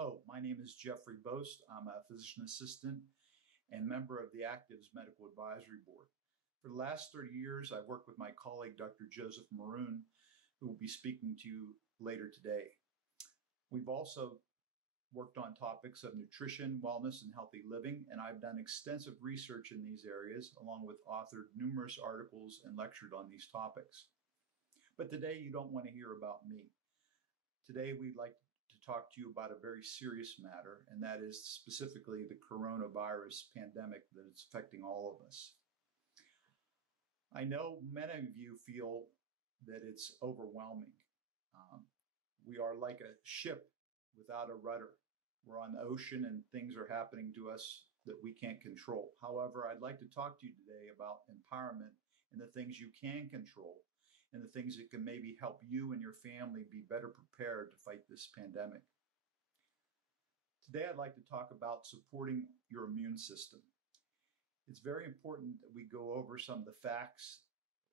Hello, my name is Jeffrey Bost. I'm a physician assistant and member of the Actives Medical Advisory Board. For the last 30 years, I've worked with my colleague, Dr. Joseph Maroon, who will be speaking to you later today. We've also worked on topics of nutrition, wellness, and healthy living, and I've done extensive research in these areas, along with authored numerous articles and lectured on these topics. But today, you don't want to hear about me. Today, we'd like to talk to you about a very serious matter, and that is specifically the coronavirus pandemic that is affecting all of us. I know many of you feel that it's overwhelming. We are like a ship without a rudder. We're on the ocean and things are happening to us that we can't control. However, I'd like to talk to you today about empowerment and the things you can control and the things that can maybe help you and your family be better prepared to fight this pandemic. Today, I'd like to talk about supporting your immune system. It's very important that we go over some of the facts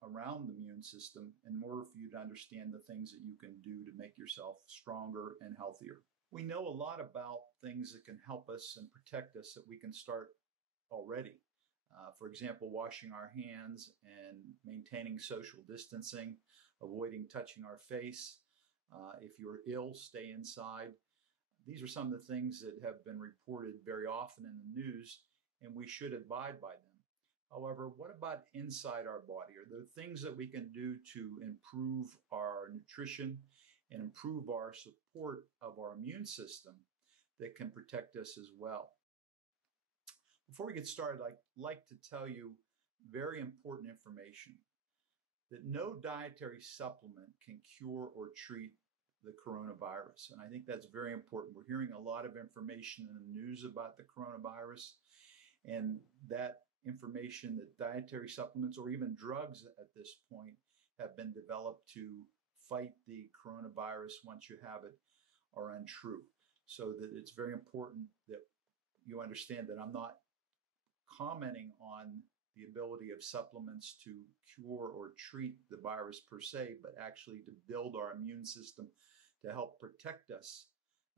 around the immune system in order for you to understand the things that you can do to make yourself stronger and healthier. We know a lot about things that can help us and protect us that we can start already. For example, washing our hands and maintaining social distancing, avoiding touching our face. If you're ill, stay inside. These are some of the things that have been reported very often in the news, and we should abide by them. However, what about inside our body? Are there things that we can do to improve our nutrition and improve our support of our immune system that can protect us as well? Before we get started, I'd like to tell you very important information that no dietary supplement can cure or treat the coronavirus. And I think that's very important. We're hearing a lot of information in the news about the coronavirus, and that information that dietary supplements or even drugs at this point have been developed to fight the coronavirus once you have it are untrue. So that it's very important that you understand that I'm not commenting on the ability of supplements to cure or treat the virus per se, but actually to build our immune system to help protect us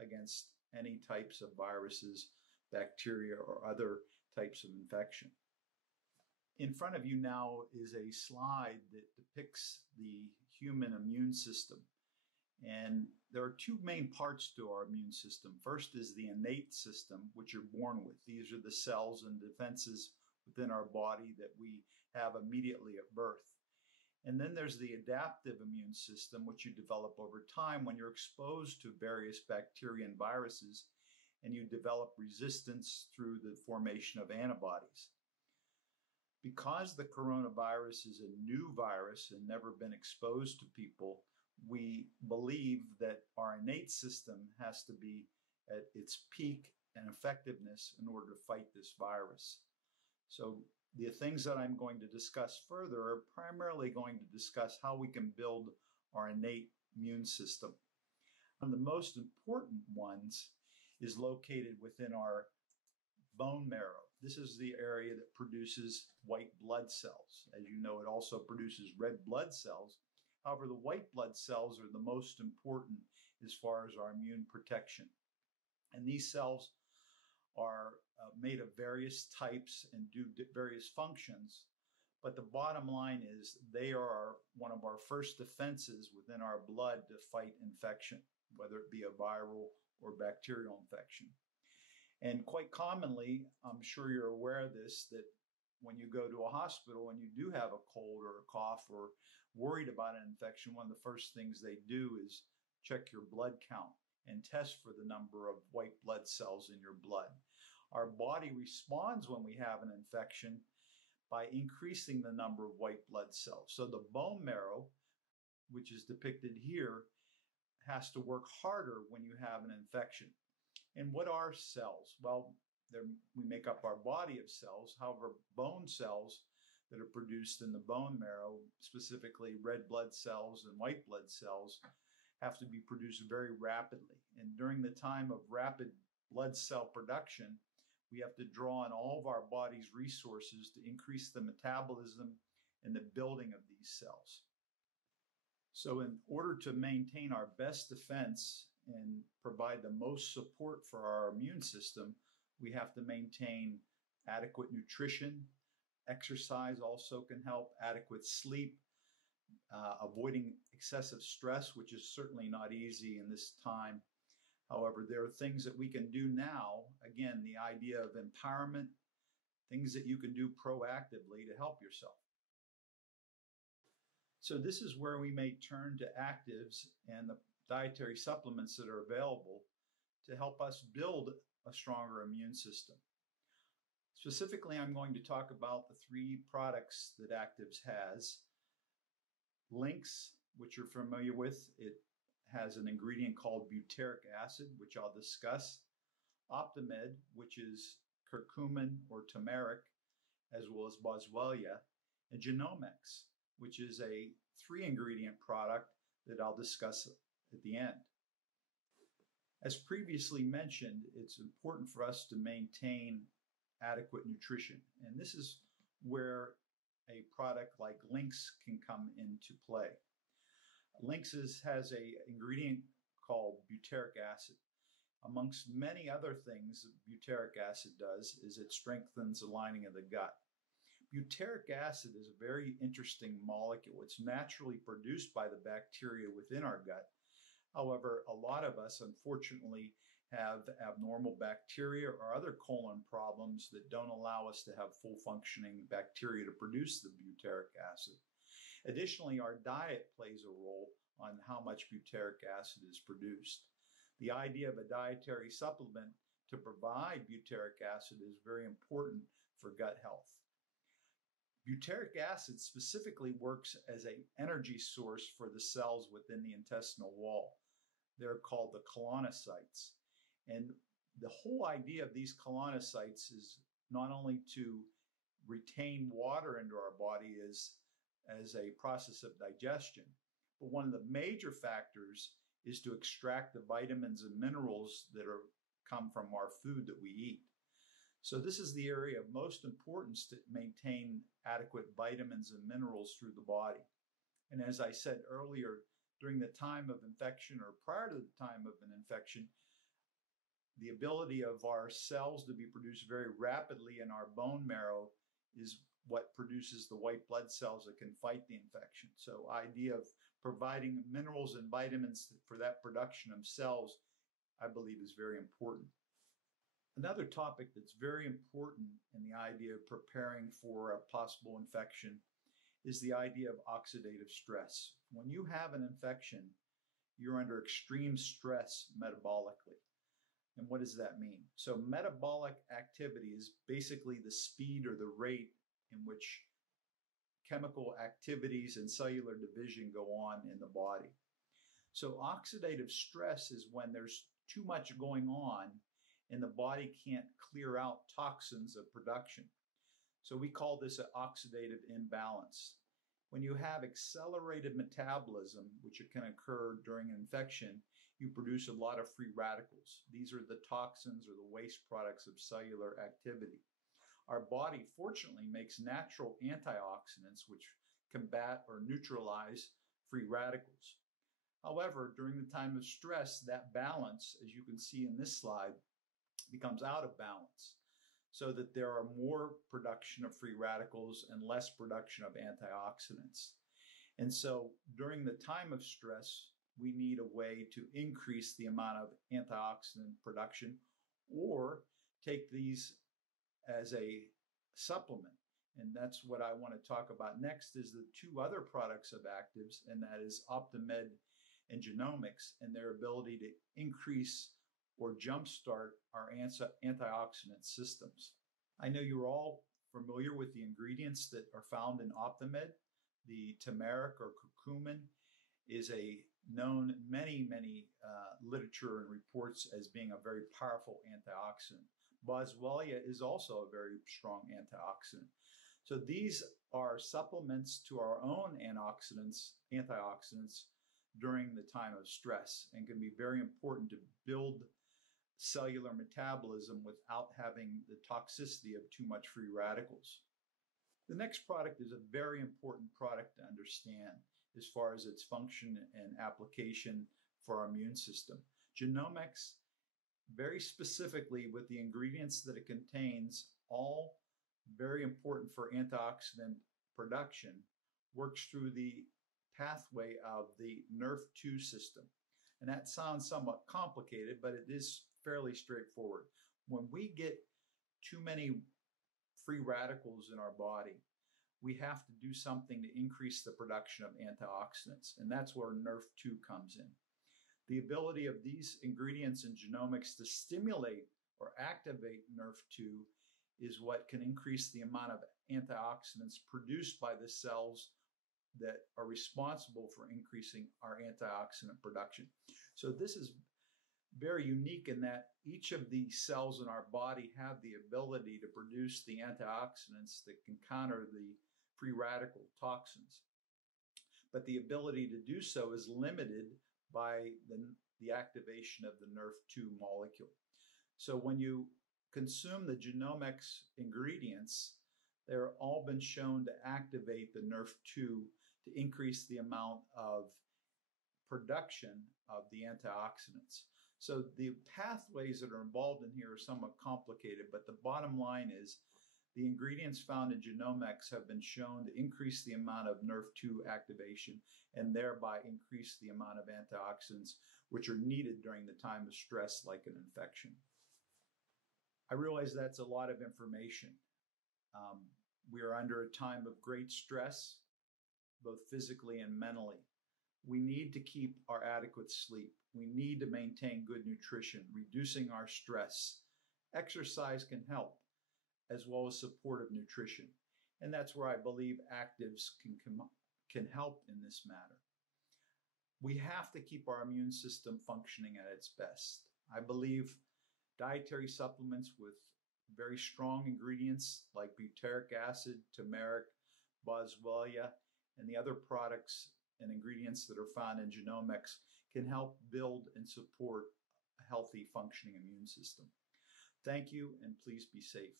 against any types of viruses, bacteria, or other types of infection. In front of you now is a slide that depicts the human immune system. And there are two main parts to our immune system. First is the innate system, which you're born with. These are the cells and defenses within our body that we have immediately at birth. And then there's the adaptive immune system, which you develop over time when you're exposed to various bacteria and viruses, and you develop resistance through the formation of antibodies. Because the coronavirus is a new virus and never been exposed to people, we believe that our innate system has to be at its peak and effectiveness in order to fight this virus. So the things that I'm going to discuss further are primarily going to discuss how we can build our innate immune system. One of the most important ones is located within our bone marrow. This is the area that produces white blood cells. As you know, it also produces red blood cells. However, the white blood cells are the most important as far as our immune protection. And these cells are made of various types and do various functions. But the bottom line is they are one of our first defenses within our blood to fight infection, whether it be a viral or bacterial infection. And quite commonly, I'm sure you're aware of this, that when you go to a hospital and you do have a cold or a cough or worried about an infection, one of the first things they do is check your blood count and test for the number of white blood cells in your blood. Our body responds when we have an infection by increasing the number of white blood cells. So the bone marrow, which is depicted here, has to work harder when you have an infection. And what are cells? Well, we make up our body of cells. However, bone cells that are produced in the bone marrow, specifically red blood cells and white blood cells, have to be produced very rapidly. And during the time of rapid blood cell production, we have to draw on all of our body's resources to increase the metabolism and the building of these cells. So in order to maintain our best defense and provide the most support for our immune system, we have to maintain adequate nutrition. Exercise also can help, adequate sleep, avoiding excessive stress, which is certainly not easy in this time. However, there are things that we can do now. Again, the idea of empowerment, things that you can do proactively to help yourself. So this is where we may turn to actives and the dietary supplements that are available to help us build a stronger immune system. Specifically, I'm going to talk about the 3 products that Actives has. Lynx, which you're familiar with, it has an ingredient called butyric acid, which I'll discuss. Optimed, which is curcumin or turmeric, as well as boswellia. And Genomics, which is a 3-ingredient product that I'll discuss at the end. As previously mentioned, it's important for us to maintain adequate nutrition. And this is where a product like Lynx can come into play. Lynx has an ingredient called butyric acid. Amongst many other things butyric acid does is it strengthens the lining of the gut. Butyric acid is a very interesting molecule. It's naturally produced by the bacteria within our gut. However, a lot of us, unfortunately, have abnormal bacteria or other colon problems that don't allow us to have full functioning bacteria to produce the butyric acid. Additionally, our diet plays a role on how much butyric acid is produced. The idea of a dietary supplement to provide butyric acid is very important for gut health. Butyric acid specifically works as an energy source for the cells within the intestinal wall. They're called the colonocytes. And the whole idea of these colonocytes is not only to retain water into our body as a process of digestion, but one of the major factors is to extract the vitamins and minerals that come from our food that we eat. So this is the area of most importance to maintain adequate vitamins and minerals through the body. And as I said earlier, during the time of infection or prior to the time of an infection, the ability of our cells to be produced very rapidly in our bone marrow is what produces the white blood cells that can fight the infection. So idea of providing minerals and vitamins for that production of cells, I believe, is very important. Another topic that's very important in the idea of preparing for a possible infection is the idea of oxidative stress. When you have an infection, you're under extreme stress metabolically. And what does that mean? So metabolic activity is basically the speed or the rate in which chemical activities and cellular division go on in the body. So oxidative stress is when there's too much going on and the body can't clear out toxins of production. So we call this an oxidative imbalance. When you have accelerated metabolism, which can occur during an infection, you produce a lot of free radicals. These are the toxins or the waste products of cellular activity. Our body fortunately makes natural antioxidants which combat or neutralize free radicals. However, during the time of stress, that balance, as you can see in this slide, becomes out of balance, so that there are more production of free radicals and less production of antioxidants. And so during the time of stress, we need a way to increase the amount of antioxidant production or take these as a supplement. And that's what I want to talk about next is the 2 other products of Actives, and that is Optimed and Genomics, and their ability to increase or jumpstart our antioxidant systems. I know you're all familiar with the ingredients that are found in Optimed. The turmeric or curcumin is a known many literature and reports as being a very powerful antioxidant. Boswellia is also a very strong antioxidant. So these are supplements to our own antioxidants during the time of stress and can be very important to build cellular metabolism without having the toxicity of too much free radicals. The next product is a very important product to understand as far as its function and application for our immune system. Genomics, very specifically with the ingredients that it contains, all very important for antioxidant production, works through the pathway of the NRF2 system. And that sounds somewhat complicated, but it is fairly straightforward. When we get too many free radicals in our body, we have to do something to increase the production of antioxidants, and that's where NRF2 comes in. The ability of these ingredients in genomics to stimulate or activate NRF2 is what can increase the amount of antioxidants produced by the cells that are responsible for increasing our antioxidant production. So this is very unique in that each of the cells in our body have the ability to produce the antioxidants that can counter the free radical toxins. But the ability to do so is limited by the activation of the NRF2 molecule. So when you consume the genomics ingredients, they're all been shown to activate the NRF2 to increase the amount of production of the antioxidants. So the pathways that are involved in here are somewhat complicated, but the bottom line is the ingredients found in genomics have been shown to increase the amount of NRF2 activation and thereby increase the amount of antioxidants which are needed during the time of stress like an infection. I realize that's a lot of information. We are under a time of great stress, both physically and mentally. We need to keep our adequate sleep. We need to maintain good nutrition, reducing our stress. Exercise can help, as well as supportive nutrition. And that's where I believe actives can help in this matter. We have to keep our immune system functioning at its best. I believe dietary supplements with very strong ingredients like butyric acid, turmeric, boswellia, and the other products and ingredients that are found in genomics can help build and support a healthy functioning immune system. Thank you, and please be safe.